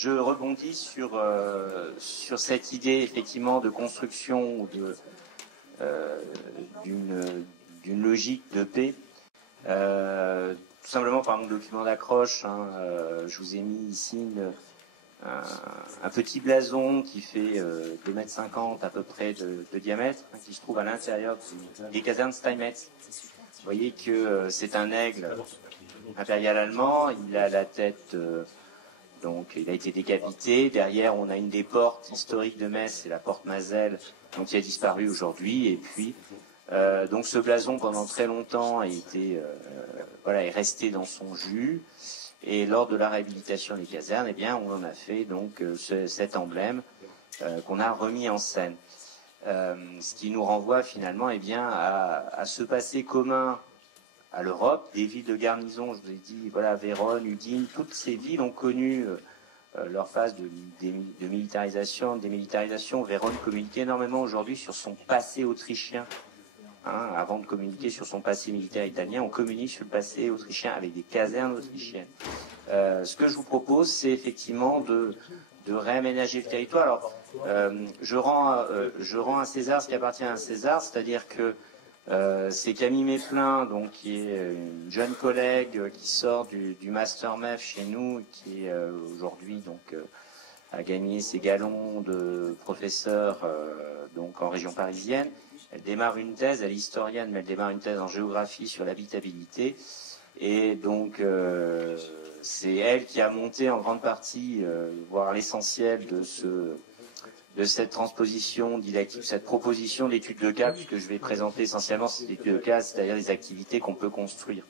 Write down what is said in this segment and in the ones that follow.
je rebondis sur cette idée effectivement de construction ou d'une logique de paix. Tout simplement par mon document d'accroche, hein, je vous ai mis ici un petit blason qui fait 2,50 m à peu près de diamètre, hein, qui se trouve à l'intérieur des casernes Steinmetz. Vous voyez que c'est un aigle impérial allemand, il a la tête, donc il a été décapité. Derrière, on a une des portes historiques de Metz, c'est la porte Mazel, donc qui a disparu aujourd'hui. Et puis, donc ce blason, pendant très longtemps, est resté dans son jus. Et lors de la réhabilitation des casernes, eh bien, on en a fait donc cet emblème qu'on a remis en scène. Ce qui nous renvoie finalement eh bien, à ce passé commun à l'Europe, des villes de garnison, je vous ai dit, voilà, Vérone, Udine, toutes ces villes ont connu leur phase de militarisation, de démilitarisation. Vérone communique énormément aujourd'hui sur son passé autrichien. Hein, avant de communiquer sur son passé militaire italien, on communique sur le passé autrichien avec des casernes autrichiennes. Ce que je vous propose, c'est effectivement de réaménager le territoire. Alors, je rends à César ce qui appartient à César, c'est-à-dire que c'est Camille Méplin, donc qui est une jeune collègue qui sort du Master MEF chez nous, qui aujourd'hui donc a gagné ses galons de professeur donc en région parisienne. Elle démarre une thèse, elle est historienne, mais elle démarre une thèse en géographie sur l'habitabilité. Et donc, c'est elle qui a monté en grande partie, voire l'essentiel de cette transposition didactique, cette proposition d'études de cas, puisque je vais présenter essentiellement ces études de cas, c'est-à-dire des activités qu'on peut construire.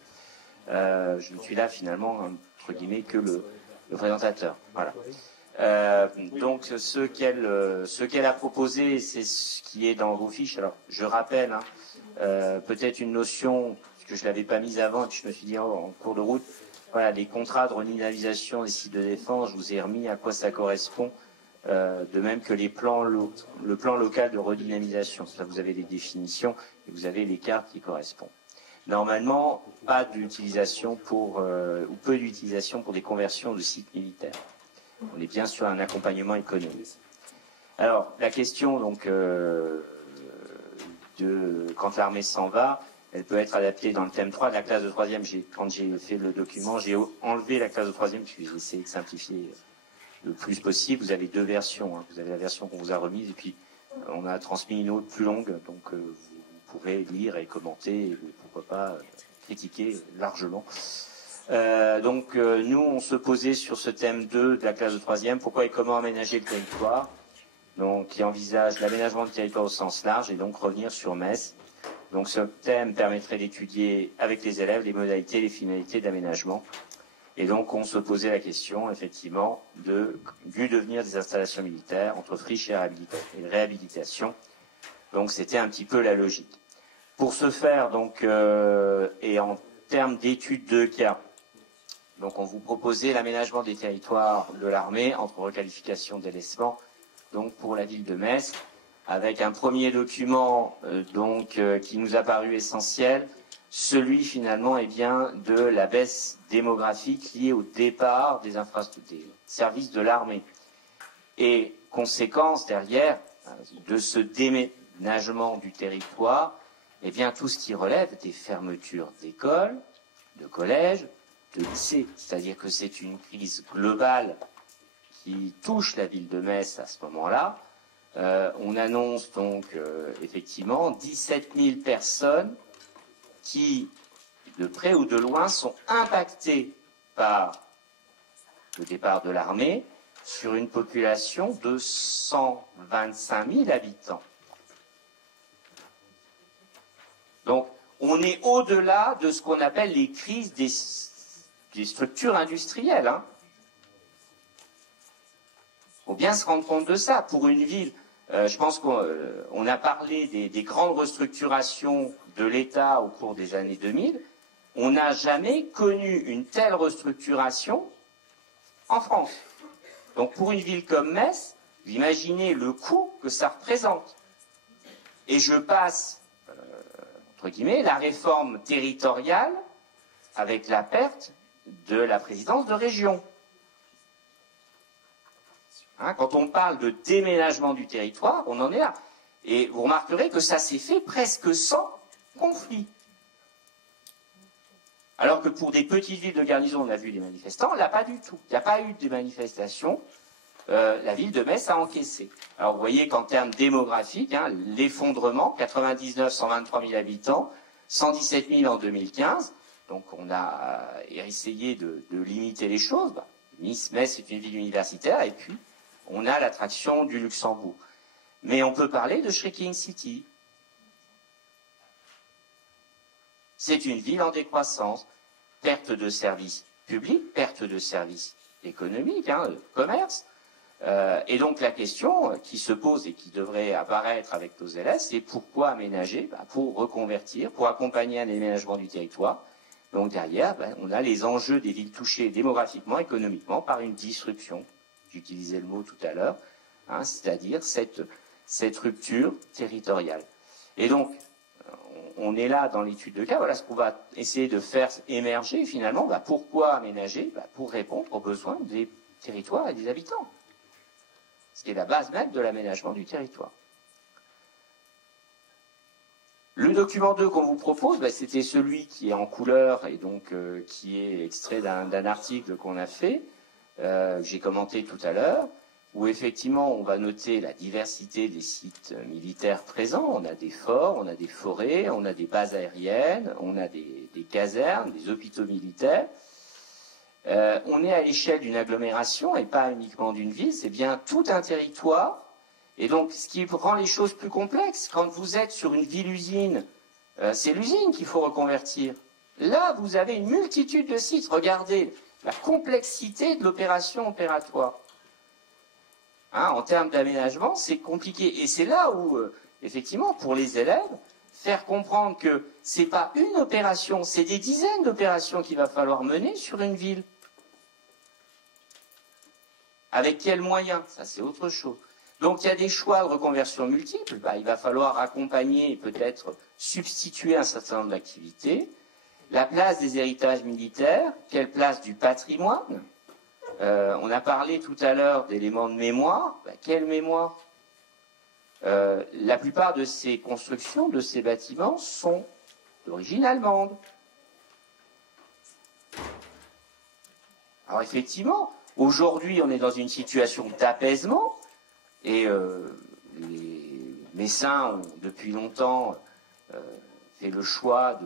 Je ne suis là finalement, entre guillemets, que le présentateur. Voilà. Donc ce qu'elle a proposé, c'est ce qui est dans vos fiches. Alors je rappelle peut-être une notion que je l'avais pas mise avant et puis je me suis dit en cours de route. Voilà, les contrats de redynamisation des sites de défense. Je vous ai remis à quoi ça correspond, de même que le plan local de redynamisation. Ça, vous avez les définitions et vous avez les cartes qui correspondent. Normalement, pas d'utilisation ou peu d'utilisation pour des conversions de sites militaires. On est bien sur un accompagnement économique. Alors, la question, donc, quand l'armée s'en va, elle peut être adaptée dans le thème 3 de la classe de 3e. Quand j'ai fait le document, j'ai enlevé la classe de 3e, puis j'ai essayé de simplifier le plus possible. Vous avez deux versions. Hein. Vous avez la version qu'on vous a remise, et puis on a transmis une autre plus longue, donc vous pourrez lire et commenter, et pourquoi pas critiquer largement. Donc nous, on se posait sur ce thème 2 de la classe de 3e, pourquoi et comment aménager le territoire, donc qui envisage l'aménagement du territoire au sens large et donc revenir sur Metz. Donc ce thème permettrait d'étudier avec les élèves les modalités, les finalités d'aménagement. Et donc on se posait la question effectivement du devenir des installations militaires entre friche et réhabilitation. Donc c'était un petit peu la logique. Pour ce faire donc et en termes d'études de cas, donc on vous proposait l'aménagement des territoires de l'armée entre requalification et délaissement, donc pour la ville de Metz, avec un premier document qui nous a paru essentiel, celui finalement eh bien, de la baisse démographique liée au départ des infrastructures, des services de l'armée. Et conséquence derrière de ce déménagement du territoire, eh bien tout ce qui relève des fermetures d'écoles, de collèges, de lycées. C'est-à-dire que c'est une crise globale qui touche la ville de Metz à ce moment-là. On annonce donc effectivement 17 000 personnes qui, de près ou de loin, sont impactées par le départ de l'armée sur une population de 125 000 habitants. Donc, on est au-delà de ce qu'on appelle les crises des structures industrielles. Hein. Faut bien se rendre compte de ça. Pour une ville, je pense qu'on a parlé des grandes restructurations de l'État au cours des années 2000. On n'a jamais connu une telle restructuration en France. Donc pour une ville comme Metz, vous imaginez le coût que ça représente. Et je passe, entre guillemets, la réforme territoriale avec la perte de la présidence de région. Hein, quand on parle de déménagement du territoire, on en est là. Et vous remarquerez que ça s'est fait presque sans conflit. Alors que pour des petites villes de garnison, on a vu des manifestants, là pas du tout. Il n'y a pas eu de manifestation. La ville de Metz a encaissé. Alors vous voyez qu'en termes démographiques, hein, l'effondrement, 99, 123 000 habitants, 117 000 en 2015. Donc on a essayé de limiter les choses. Nice, Metz, c'est une ville universitaire, et puis on a l'attraction du Luxembourg. Mais on peut parler de Shrinking City. C'est une ville en décroissance, perte de services publics, perte de services économiques, hein, commerce. Et donc la question qui se pose et qui devrait apparaître avec nos élèves, c'est pourquoi aménager? Pour reconvertir, pour accompagner un aménagement du territoire. Donc derrière, on a les enjeux des villes touchées démographiquement, économiquement, par une disruption. J'utilisais le mot tout à l'heure, hein, c'est-à-dire cette rupture territoriale. Et donc, on est là dans l'étude de cas, voilà ce qu'on va essayer de faire émerger finalement. Pourquoi aménager? Pour répondre aux besoins des territoires et des habitants. Ce qui est la base même de l'aménagement du territoire. Le document 2 qu'on vous propose, c'était celui qui est en couleur et donc qui est extrait d'un article qu'on a fait, que j'ai commenté tout à l'heure, où effectivement on va noter la diversité des sites militaires présents. On a des forts, on a des forêts, on a des bases aériennes, on a des casernes, des hôpitaux militaires. On est à l'échelle d'une agglomération et pas uniquement d'une ville, c'est bien tout un territoire. Et donc, ce qui rend les choses plus complexes, quand vous êtes sur une ville-usine, c'est l'usine qu'il faut reconvertir. Là, vous avez une multitude de sites. Regardez la complexité de l'opération opératoire. Hein, en termes d'aménagement, c'est compliqué. Et c'est là où, effectivement, pour les élèves, faire comprendre que c'est pas une opération, c'est des dizaines d'opérations qu'il va falloir mener sur une ville. Avec quels moyens? Ça, c'est autre chose. Donc, il y a des choix de reconversion multiples. Il va falloir accompagner et peut-être substituer un certain nombre d'activités. La place des héritages militaires, quelle place du patrimoine? On a parlé tout à l'heure d'éléments de mémoire. Quelle mémoire? La plupart de ces constructions, de ces bâtiments, sont d'origine allemande. Alors effectivement, aujourd'hui, on est dans une situation d'apaisement, et les Messins ont depuis longtemps fait le choix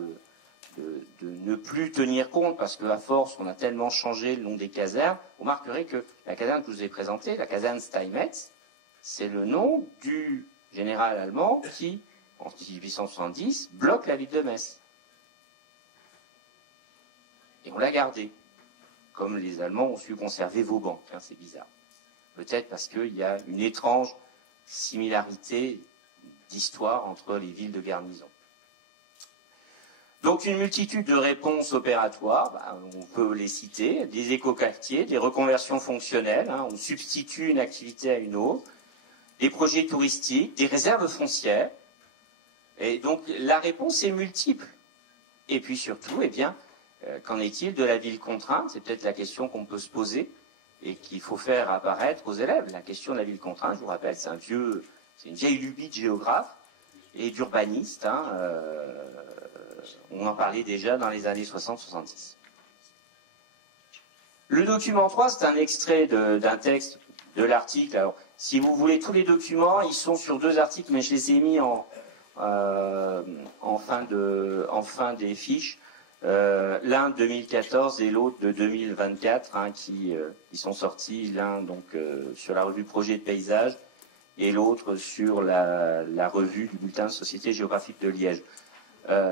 de ne plus tenir compte, parce qu'à force, on a tellement changé le nom des casernes. Vous remarquerez que la caserne que je vous ai présentée, la caserne Steinmetz, c'est le nom du général allemand qui, en 1870, bloque la ville de Metz. Et on l'a gardé, comme les Allemands ont su conserver Vauban. Hein, c'est bizarre. Peut-être parce qu'il y a une étrange similarité d'histoire entre les villes de garnison. Donc une multitude de réponses opératoires, on peut les citer, des écoquartiers, des reconversions fonctionnelles, hein, on substitue une activité à une autre, des projets touristiques, des réserves foncières. Et donc la réponse est multiple. Et puis surtout, qu'en est-il de la ville contrainte? C'est peut-être la question qu'on peut se poser et qu'il faut faire apparaître aux élèves. La question de la ville contrainte, je vous rappelle, c'est une vieille lubie de géographe et d'urbaniste. Hein, on en parlait déjà dans les années 60-70. Le document 3, c'est un extrait d'un texte de l'article. Alors, si vous voulez tous les documents, ils sont sur 2 articles, mais je les ai mis en fin des fiches. L'un de 2014 et l'autre de 2024, hein, qui sont sortis, l'un donc sur la revue Projet de paysage et l'autre sur la revue du bulletin de Société géographique de Liège.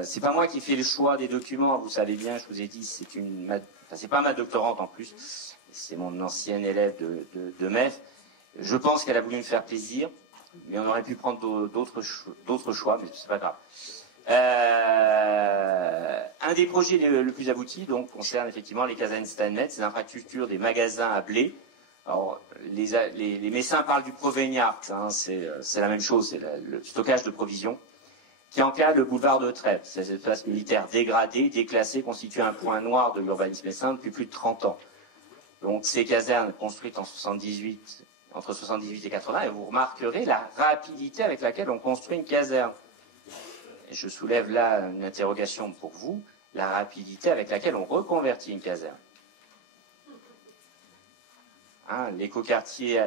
C'est pas moi qui fais le choix des documents, vous savez bien, je vous ai dit, c'est pas ma doctorante en plus, c'est mon ancienne élève de MEF. Je pense qu'elle a voulu me faire plaisir, mais on aurait pu prendre d'autres choix, mais c'est pas grave. Un des projets le plus abouti donc concerne effectivement les casernes Steinmetz, les infrastructures des magasins à blé. Alors les Messins parlent du Provegnart, hein, c'est la même chose, c'est le stockage de provisions qui encadre le boulevard de Trèves. Ces espaces militaires dégradés, déclassés, constituent un point noir de l'urbanisme messin depuis plus de 30 ans. Donc ces casernes construites en 78 entre 78 et 80, et vous remarquerez la rapidité avec laquelle on construit une caserne. Et je soulève là une interrogation pour vous, la rapidité avec laquelle on reconvertit une caserne. Hein, l'écoquartier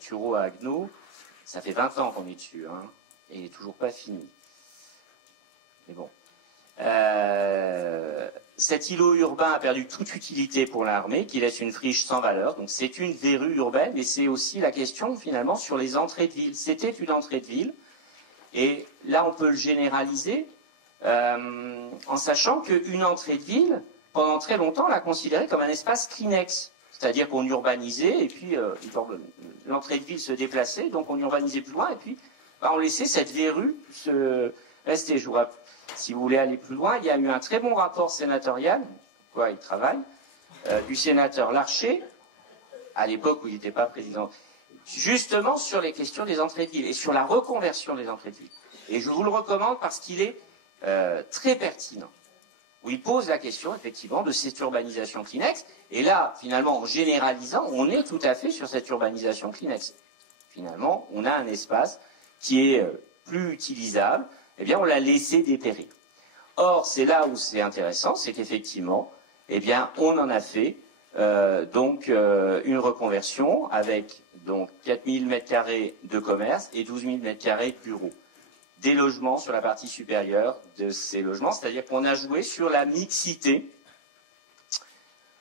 Tureau à Agneau, ça fait 20 ans qu'on est dessus, hein, et il n'est toujours pas fini. Mais bon. Cet îlot urbain a perdu toute utilité pour l'armée, qui laisse une friche sans valeur. Donc c'est une verrue urbaine, mais c'est aussi la question finalement sur les entrées de ville. C'était une entrée de ville, et là on peut le généraliser en sachant qu'une entrée de ville, pendant très longtemps, on l'a considérée comme un espace Kleenex. C'est-à-dire qu'on urbanisait, et puis l'entrée de ville se déplaçait, donc on urbanisait plus loin, et puis on laissait cette verrue se rester. Si vous voulez aller plus loin, il y a eu un très bon rapport sénatorial, quoi il travaille, du sénateur Larcher, à l'époque où il n'était pas président, justement sur les questions des entrées de ville, et sur la reconversion des entrées de ville. Et je vous le recommande parce qu'il est très pertinent. Où il pose la question, effectivement, de cette urbanisation Kleenex. Et là, finalement, en généralisant, on est tout à fait sur cette urbanisation Kleenex. Finalement, on a un espace qui est plus utilisable. Eh bien, on l'a laissé dépérir. Or, c'est là où c'est intéressant, c'est qu'effectivement, eh bien, on en a fait une reconversion avec donc 4000 m² de commerce et 12 000 m² de bureaux. Des logements sur la partie supérieure de ces logements, c'est-à-dire qu'on a joué sur la mixité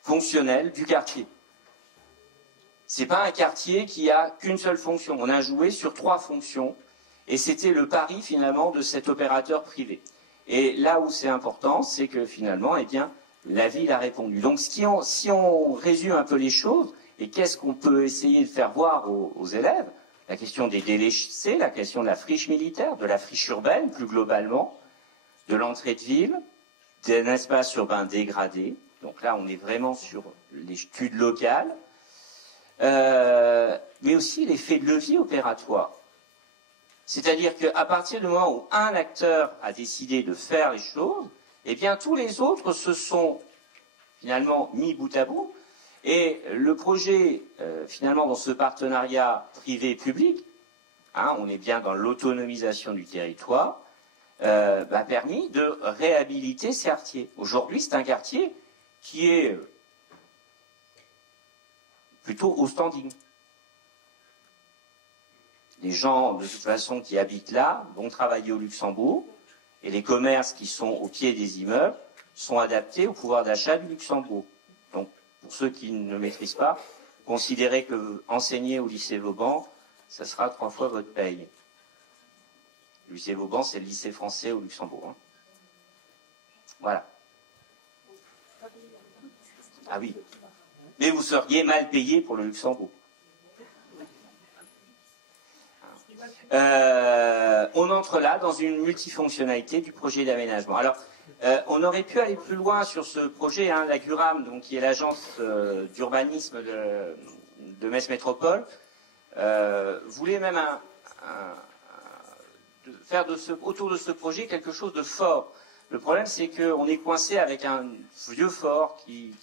fonctionnelle du quartier. C'est pas un quartier qui a qu'une seule fonction, on a joué sur 3 fonctions, et c'était le pari finalement de cet opérateur privé. Et là où c'est important, c'est que finalement, eh bien, la ville a répondu. Donc si on résume un peu les choses, et qu'est-ce qu'on peut essayer de faire voir aux élèves, la question des délaissés, la question de la friche militaire, de la friche urbaine plus globalement, de l'entrée de ville, d'un espace urbain dégradé. Donc là, on est vraiment sur l'étude locale, mais aussi l'effet de levier opératoire. C'est-à-dire qu'à partir du moment où un acteur a décidé de faire les choses, eh bien tous les autres se sont finalement mis bout à bout. Et le projet, finalement, dans ce partenariat privé-public, hein, on est bien dans l'autonomisation du territoire, a permis de réhabiliter ces quartiers. Aujourd'hui, c'est un quartier qui est plutôt au standing. Les gens, de toute façon, qui habitent là, vont travailler au Luxembourg, et les commerces qui sont au pied des immeubles sont adaptés au pouvoir d'achat du Luxembourg. Donc, pour ceux qui ne maîtrisent pas, considérez que enseigner au lycée Vauban, ça sera 3 fois votre paye. Le lycée Vauban, c'est le lycée français au Luxembourg. Hein. Voilà. Ah oui. Mais vous seriez mal payé pour le Luxembourg. On entre là dans une multifonctionnalité du projet d'aménagement. Alors, on aurait pu aller plus loin sur ce projet, hein, la GURAM, donc, qui est l'agence d'urbanisme de Metz Métropole, voulait même faire autour de ce projet quelque chose de fort. Le problème, c'est qu'on est coincé avec un vieux fort qui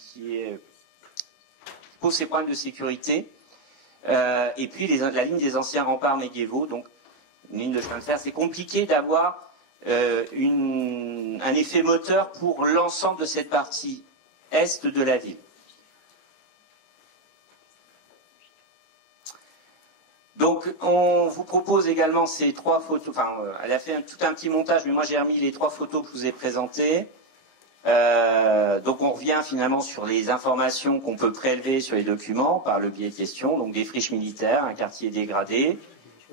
pose ses problèmes de sécurité, et puis la ligne des anciens remparts médiévaux, donc une ligne de chemin de fer. C'est compliqué d'avoir un effet moteur pour l'ensemble de cette partie est de la ville. Donc, on vous propose également ces 3 photos. Enfin, elle a fait tout un petit montage, mais moi j'ai remis les 3 photos que je vous ai présentées. Donc, on revient finalement sur les informations qu'on peut prélever sur les documents par le biais de questions. Donc, des friches militaires, un quartier dégradé,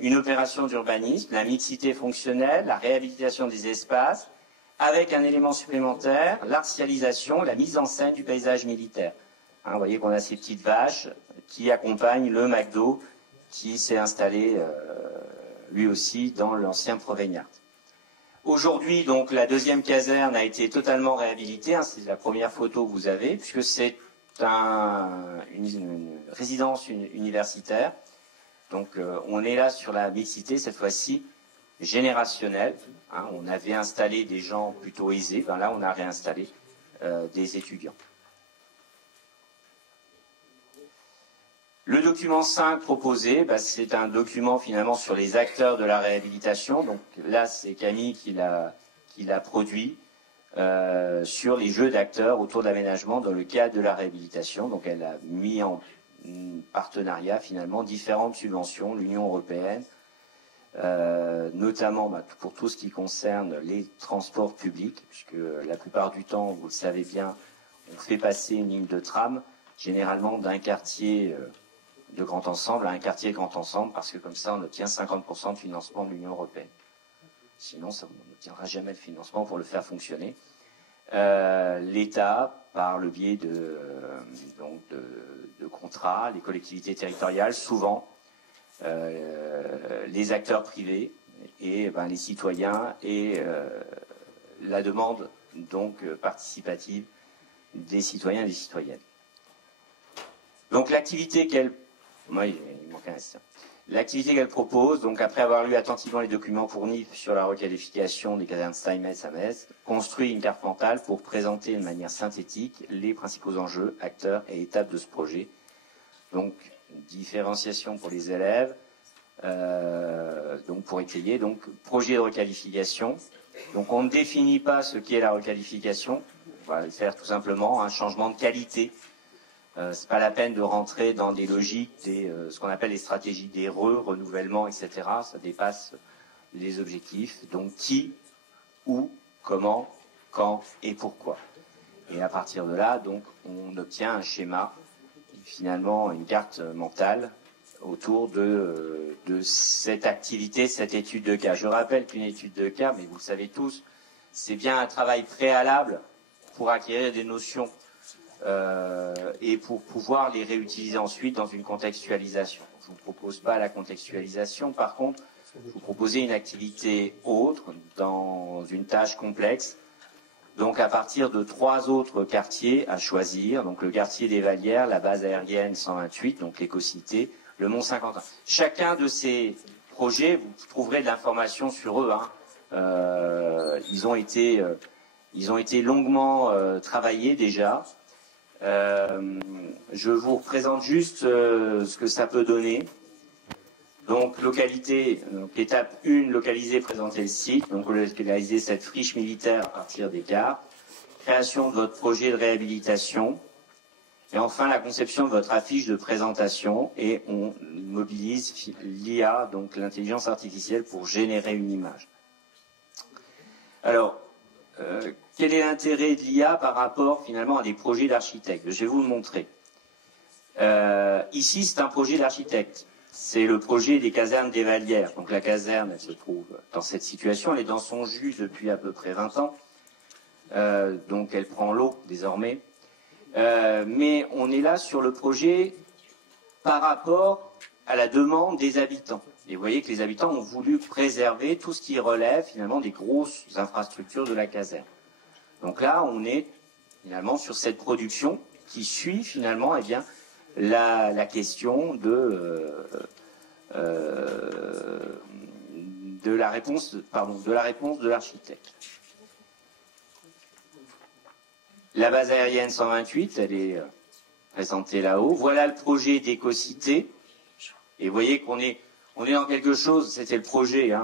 une opération d'urbanisme, la mixité fonctionnelle, la réhabilitation des espaces, avec un élément supplémentaire, l'artialisation, la mise en scène du paysage militaire. Hein, vous voyez qu'on a ces petites vaches qui accompagnent le McDo qui s'est installé lui aussi dans l'ancien Provegnart. Aujourd'hui, donc, la deuxième caserne a été totalement réhabilitée. Hein, c'est la première photo que vous avez, puisque c'est une résidence universitaire. Donc, on est là sur la mixité, cette fois-ci générationnelle. Hein, on avait installé des gens plutôt aisés. Ben là, on a réinstallé des étudiants. Le document 5 proposé, c'est un document finalement sur les acteurs de la réhabilitation. Donc là, c'est Camille qui l'a produit sur les jeux d'acteurs autour de l'aménagement dans le cadre de la réhabilitation. Donc elle a mis en partenariat finalement différentes subventions, l'Union européenne, notamment pour tout ce qui concerne les transports publics, puisque la plupart du temps, vous le savez bien, on fait passer une ligne de tram, généralement d'un quartier de grand ensemble à un quartier de grand ensemble, parce que comme ça, on obtient 50% de financement de l'Union européenne. Sinon, ça, on n'obtiendra jamais le financement pour le faire fonctionner. L'État, par le biais de contrats, les collectivités territoriales, souvent, les acteurs privés et les citoyens et la demande donc participative des citoyens et des citoyennes. Donc l'activité qu'elle... Moi, il manque un instant. L'activité qu'elle propose, donc après avoir lu attentivement les documents fournis sur la requalification des casernes Steinmetz à Metz, construit une carte mentale pour présenter de manière synthétique les principaux enjeux, acteurs et étapes de ce projet. Donc, différenciation pour les élèves, donc pour étayer, donc projet de requalification. Donc on ne définit pas ce qu'est la requalification, on va le faire tout simplement, un changement de qualité. C'est pas la peine de rentrer dans des logiques, ce qu'on appelle les stratégies des renouvellement, etc. Ça dépasse les objectifs. Donc qui, où, comment, quand et pourquoi. Et à partir de là, donc, on obtient un schéma, finalement une carte mentale autour de cette activité, cette étude de cas. Je rappelle qu'une étude de cas, mais vous le savez tous, c'est bien un travail préalable pour acquérir des notions et pour pouvoir les réutiliser ensuite dans une contextualisation. Je ne vous propose pas la contextualisation, par contre, je vous proposez une activité autre dans une tâche complexe. Donc à partir de 3 autres quartiers à choisir, donc le quartier des Vallières, la base aérienne 128, donc l'éco-cité, le Mont Saint-Quentin. Chacun de ces projets, vous trouverez de l'information sur eux. Ils ont été longuement travaillés déjà. Je vous représente juste ce que ça peut donner. Donc localité, donc, étape 1, localiser, présenter le site, donc localiser cette friche militaire à partir des cartes, création de votre projet de réhabilitation, et enfin la conception de votre affiche de présentation, et on mobilise l'IA, donc l'intelligence artificielle, pour générer une image. Alors, quel est l'intérêt de l'IA par rapport finalement à des projets d'architecte? Je vais vous le montrer. Ici, c'est un projet d'architecte. C'est le projet des casernes des Vallières. Donc la caserne, elle se trouve dans cette situation. Elle est dans son jus depuis à peu près 20 ans. Donc elle prend l'eau désormais. Mais on est là sur le projet par rapport à la demande des habitants. Et vous voyez que les habitants ont voulu préserver tout ce qui relève finalement des grosses infrastructures de la caserne. Donc là, on est finalement sur cette production qui suit finalement la question de la réponse de l'architecte. La base aérienne 128, elle est présentée là-haut. Voilà le projet d'éco-cité. Et vous voyez qu'on est dans quelque chose, c'était le projet,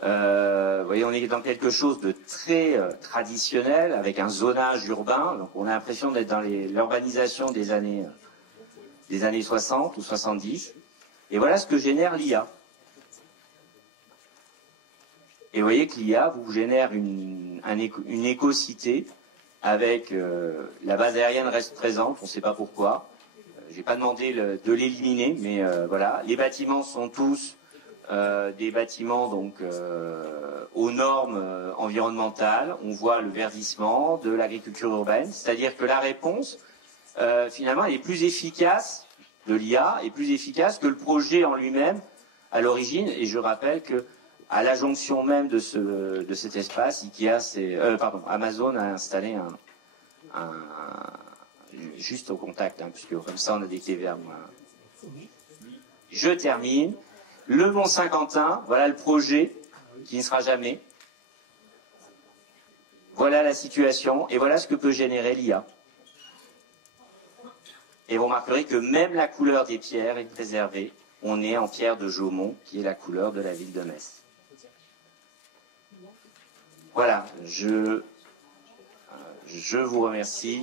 vous voyez, on est dans quelque chose de très traditionnel, avec un zonage urbain. Donc on a l'impression d'être dans l'urbanisation des années 60 ou 70. Et voilà ce que génère l'IA. Et vous voyez que l'IA vous génère une éco-cité avec la base aérienne reste présente, on ne sait pas pourquoi. J'ai pas demandé de l'éliminer, mais voilà. Les bâtiments sont tous des bâtiments donc aux normes environnementales. On voit le verdissement de l'agriculture urbaine, c'est-à-dire que la réponse finalement elle est plus efficace de l'IA est plus efficace que le projet en lui-même à l'origine. Et je rappelle que à la jonction même de cet espace, Amazon a installé juste au contact, puisque comme ça on a des vers moi. Je termine. Le Mont Saint-Quentin, voilà le projet qui ne sera jamais. Voilà la situation et voilà ce que peut générer l'IA. Et vous remarquerez que même la couleur des pierres est préservée. On est en pierre de Jaumont, qui est la couleur de la ville de Metz. Voilà, je vous remercie.